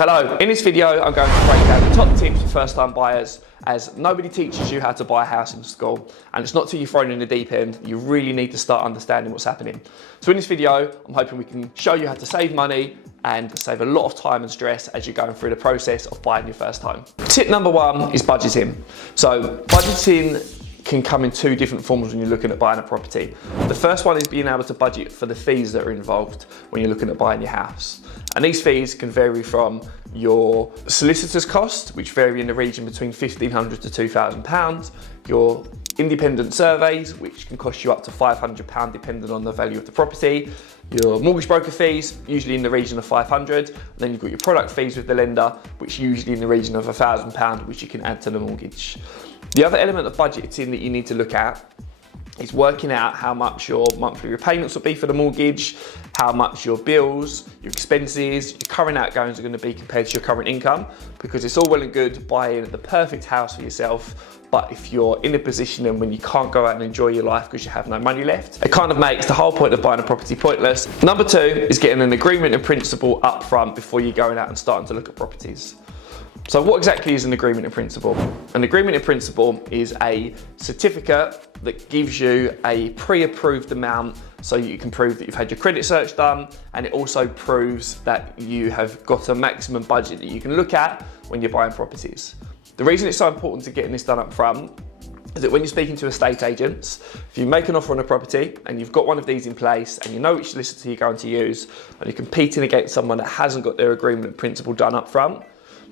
Hello, in this video I'm going to break down the top tips for first time buyers, as nobody teaches you how to buy a house in school, and it's not till you're thrown in the deep end you really need to start understanding what's happening. So in this video I'm hoping we can show you how to save money and save a lot of time and stress as you're going through the process of buying your first home. Tip number one is budgeting. So budgeting can come in two different forms when you're looking at buying a property. The first one is being able to budget for the fees that are involved when you're looking at buying your house. And these fees can vary from your solicitor's cost, which vary in the region between £1,500 to £2,000, your independent surveys, which can cost you up to £500 depending on the value of the property, your mortgage broker fees, usually in the region of £500, and then you've got your product fees with the lender, which usually in the region of £1,000, which you can add to the mortgage. The other element of budgeting that you need to look at is working out how much your monthly repayments will be for the mortgage, how much your bills, your expenses, your current outgoings are going to be compared to your current income, because it's all well and good buying the perfect house for yourself, but if you're in a position and when you can't go out and enjoy your life because you have no money left, it kind of makes the whole point of buying a property pointless. Number two is getting an agreement in principle up front before you're going out and starting to look at properties. So what exactly is an agreement in principle? An agreement in principle is a certificate that gives you a pre-approved amount so you can prove that you've had your credit search done, and it also proves that you have got a maximum budget that you can look at when you're buying properties. The reason it's so important to getting this done up front is that when you're speaking to estate agents, if you make an offer on a property and you've got one of these in place and you know which solicitor you're going to use and you're competing against someone that hasn't got their agreement in principle done up front,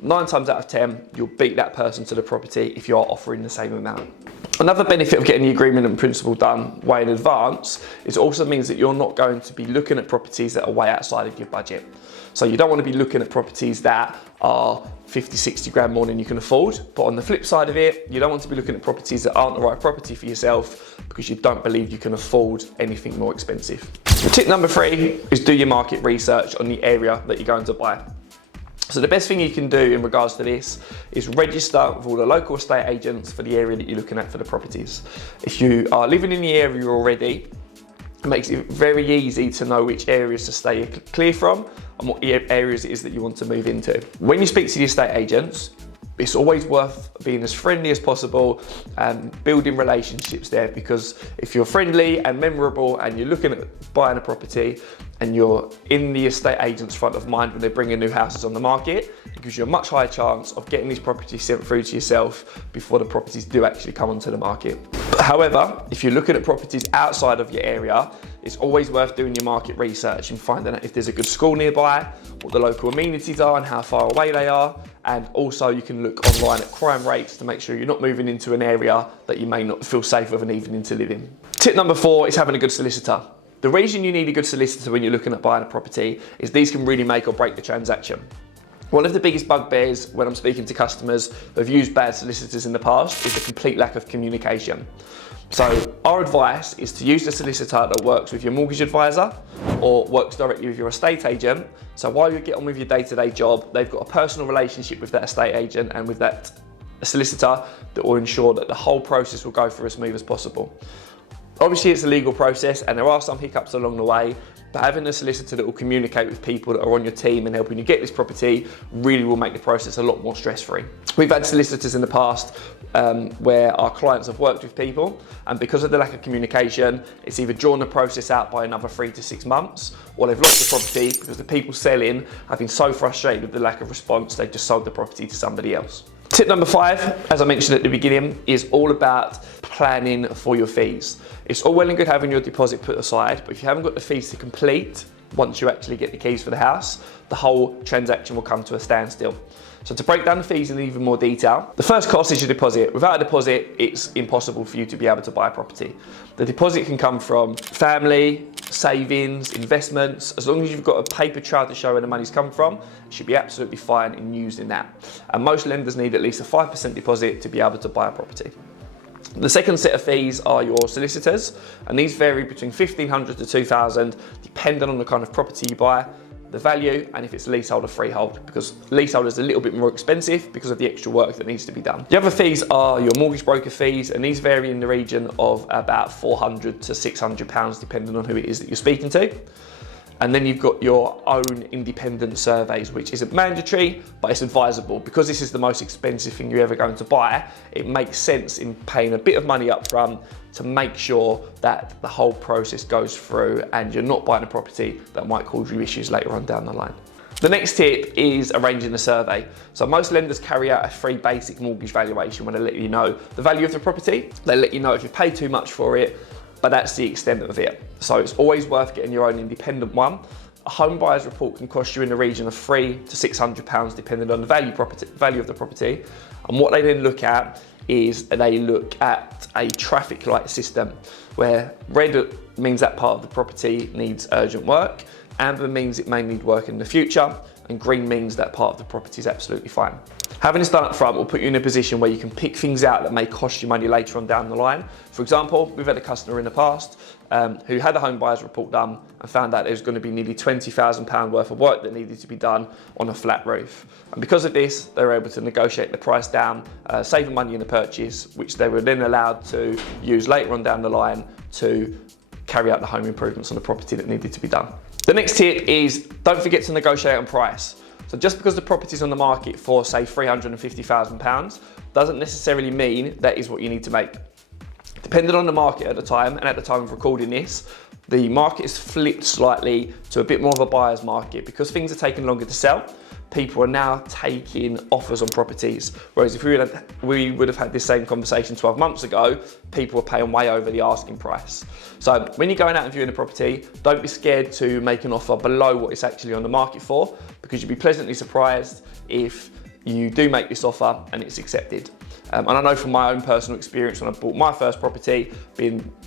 9 times out of 10, you'll beat that person to the property if you're offering the same amount. Another benefit of getting the agreement in principle done way in advance is it also means that you're not going to be looking at properties that are way outside of your budget. So you don't want to be looking at properties that are 50, 60 grand more than you can afford. But on the flip side of it, you don't want to be looking at properties that aren't the right property for yourself because you don't believe you can afford anything more expensive. Tip number 3 is do your market research on the area that you're going to buy. So the best thing you can do in regards to this is register with all the local estate agents for the area that you're looking at for the properties. If you are living in the area already, it makes it very easy to know which areas to stay clear from and what areas it is that you want to move into. When you speak to the estate agents, it's always worth being as friendly as possible and building relationships there, because if you're friendly and memorable and you're looking at buying a property and you're in the estate agent's front of mind when they're bringing new houses on the market, it gives you a much higher chance of getting these properties sent through to yourself before the properties do actually come onto the market. However, if you're looking at properties outside of your area, it's always worth doing your market research and finding out if there's a good school nearby, what the local amenities are and how far away they are. And also you can look online at crime rates to make sure you're not moving into an area that you may not feel safe of an evening to live in. Tip number 4 is having a good solicitor. The reason you need a good solicitor when you're looking at buying a property is these can really make or break the transaction. One of the biggest bugbears when I'm speaking to customers who've used bad solicitors in the past is the complete lack of communication. So our advice is to use the solicitor that works with your mortgage advisor or works directly with your estate agent. So while you get on with your day-to-day job, they've got a personal relationship with that estate agent and with that solicitor that will ensure that the whole process will go through as smooth as possible. Obviously it's a legal process and there are some hiccups along the way, but having a solicitor that will communicate with people that are on your team and helping you get this property really will make the process a lot more stress-free. We've had solicitors in the past where our clients have worked with people, and because of the lack of communication, it's either drawn the process out by another 3 to 6 months, or they've lost the property because the people selling have been so frustrated with the lack of response, they've just sold the property to somebody else. Tip number 5, as I mentioned at the beginning, is all about planning for your fees. It's all well and good having your deposit put aside, but if you haven't got the fees to complete, once you actually get the keys for the house, the whole transaction will come to a standstill. So to break down the fees in even more detail, the first cost is your deposit. Without a deposit, it's impossible for you to be able to buy a property. The deposit can come from family, savings, investments. As long as you've got a paper trail to show where the money's come from, it should be absolutely fine in using that. And most lenders need at least a 5% deposit to be able to buy a property. The second set of fees are your solicitors, and these vary between £1,500 to £2,000 depending on the kind of property you buy, the value, and if it's leasehold or freehold, because leasehold is a little bit more expensive because of the extra work that needs to be done. The other fees are your mortgage broker fees, and these vary in the region of about £400 to £600 depending on who it is that you're speaking to. And then you've got your own independent surveys, which isn't mandatory, but it's advisable. Because this is the most expensive thing you're ever going to buy, it makes sense in paying a bit of money up front to make sure that the whole process goes through and you're not buying a property that might cause you issues later on down the line. The next tip is arranging a survey. So most lenders carry out a free basic mortgage valuation when they let you know the value of the property. They let you know if you pay too much for it, but that's the extent of it. So it's always worth getting your own independent one. A home buyer's report can cost you in the region of £300 to £600 depending on the value of the property. And what they then look at is they look at a traffic light system where red means that part of the property needs urgent work, amber means it may need work in the future, and green means that part of the property is absolutely fine. Having this done up front will put you in a position where you can pick things out that may cost you money later on down the line. For example, we've had a customer in the past who had a home buyer's report done and found out there was going to be nearly £20,000 worth of work that needed to be done on a flat roof. And because of this, they were able to negotiate the price down, saving money in the purchase, which they were then allowed to use later on down the line to carry out the home improvements on the property that needed to be done. The next tip is don't forget to negotiate on price. So just because the property's on the market for say £350,000 doesn't necessarily mean that is what you need to make. Depending on the market at the time, and at the time of recording this, the market has flipped slightly to a bit more of a buyer's market because things are taking longer to sell. People are now taking offers on properties. Whereas if we would have had this same conversation 12 months ago, people were paying way over the asking price. So when you're going out and viewing a property, don't be scared to make an offer below what it's actually on the market for, because you'll be pleasantly surprised if you do make this offer and it's accepted. And I know from my own personal experience when I bought my first property,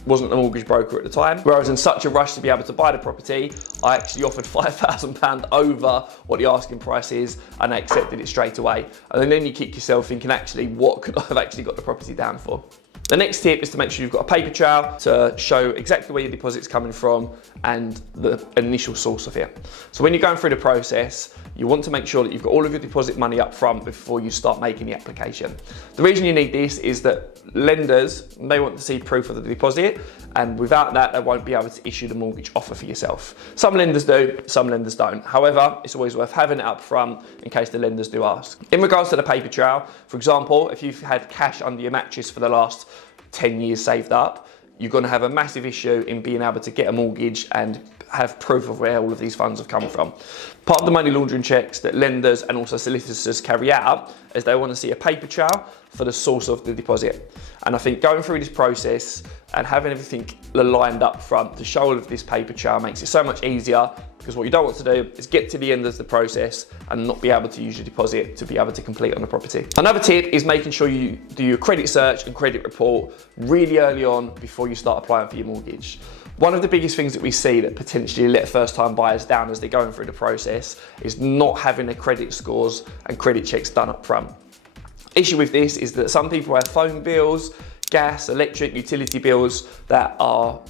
wasn't a mortgage broker at the time, where I was in such a rush to be able to buy the property, I actually offered £5,000 over what the asking price is and I accepted it straight away. And then you kick yourself thinking, actually, what could I have actually got the property down for? The next tip is to make sure you've got a paper trail to show exactly where your deposit's coming from and the initial source of it. So when you're going through the process, you want to make sure that you've got all of your deposit money up front before you start making the application. The reason you need this is that lenders, they want to see proof of the deposit, and without that, they won't be able to issue the mortgage offer for yourself. Some lenders do, some lenders don't. However, it's always worth having it up front in case the lenders do ask. In regards to the paper trail, for example, if you've had cash under your mattress for the last 10 years saved up, you're going to have a massive issue in being able to get a mortgage and have proof of where all of these funds have come from. Part of the money laundering checks that lenders and also solicitors carry out is they want to see a paper trail for the source of the deposit. And I think going through this process and having everything lined up front to show all of this paper trail makes it so much easier, because what you don't want to do is get to the end of the process and not be able to use your deposit to be able to complete on the property. Another tip is making sure you do your credit search and credit report really early on before you start applying for your mortgage. One of the biggest things that we see that potentially let first-time buyers down as they're going through the process is not having their credit scores and credit checks done up front. Issue with this is that some people have phone bills, gas, electric, utility bills that are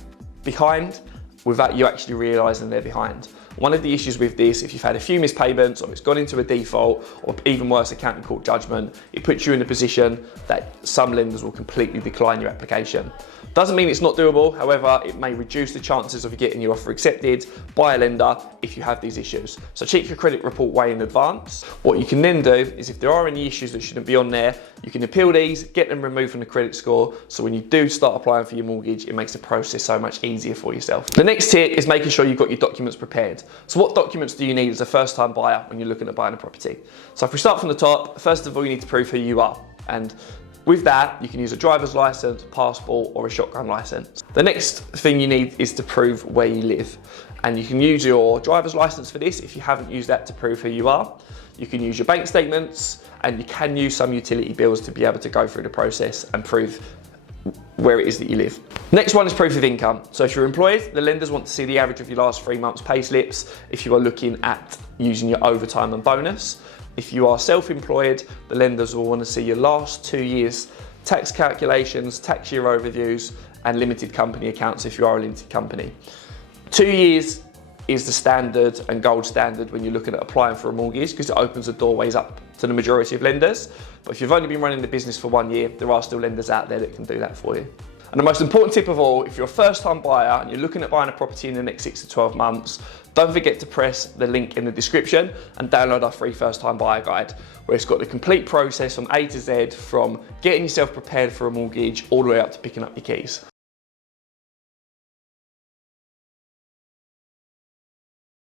behind without you actually realising they're behind. One of the issues with this, if you've had a few missed payments or it's gone into a default or even worse, a county court judgment, it puts you in a position that some lenders will completely decline your application. Doesn't mean it's not doable, however, it may reduce the chances of you getting your offer accepted by a lender if you have these issues. So check your credit report way in advance. What you can then do is if there are any issues that shouldn't be on there, you can appeal these, get them removed from the credit score, so when you do start applying for your mortgage, it makes the process so much easier for yourself. The next tip is making sure you've got your documents prepared. So what documents do you need as a first-time buyer when you're looking at buying a property? So if we start from the top, first of all, you need to prove who you are. And with that, you can use a driver's license, passport, or a shotgun license. The next thing you need is to prove where you live. And you can use your driver's license for this if you haven't used that to prove who you are. You can use your bank statements, and you can use some utility bills to be able to go through the process and prove where it is that you live. Next one is proof of income. So if you're employed, the lenders want to see the average of your last 3 months' pay slips if you are looking at using your overtime and bonus. If you are self-employed, the lenders will want to see your last 2 years tax calculations, tax year overviews, and limited company accounts if you are a limited company. 2 years is the standard and gold standard when you're looking at applying for a mortgage, because it opens the doorways up to the majority of lenders. But if you've only been running the business for 1 year, there are still lenders out there that can do that for you. And the most important tip of all, if you're a first-time buyer and you're looking at buying a property in the next 6 to 12 months, don't forget to press the link in the description and download our free first-time buyer guide, where it's got the complete process from A to Z, from getting yourself prepared for a mortgage all the way up to picking up your keys.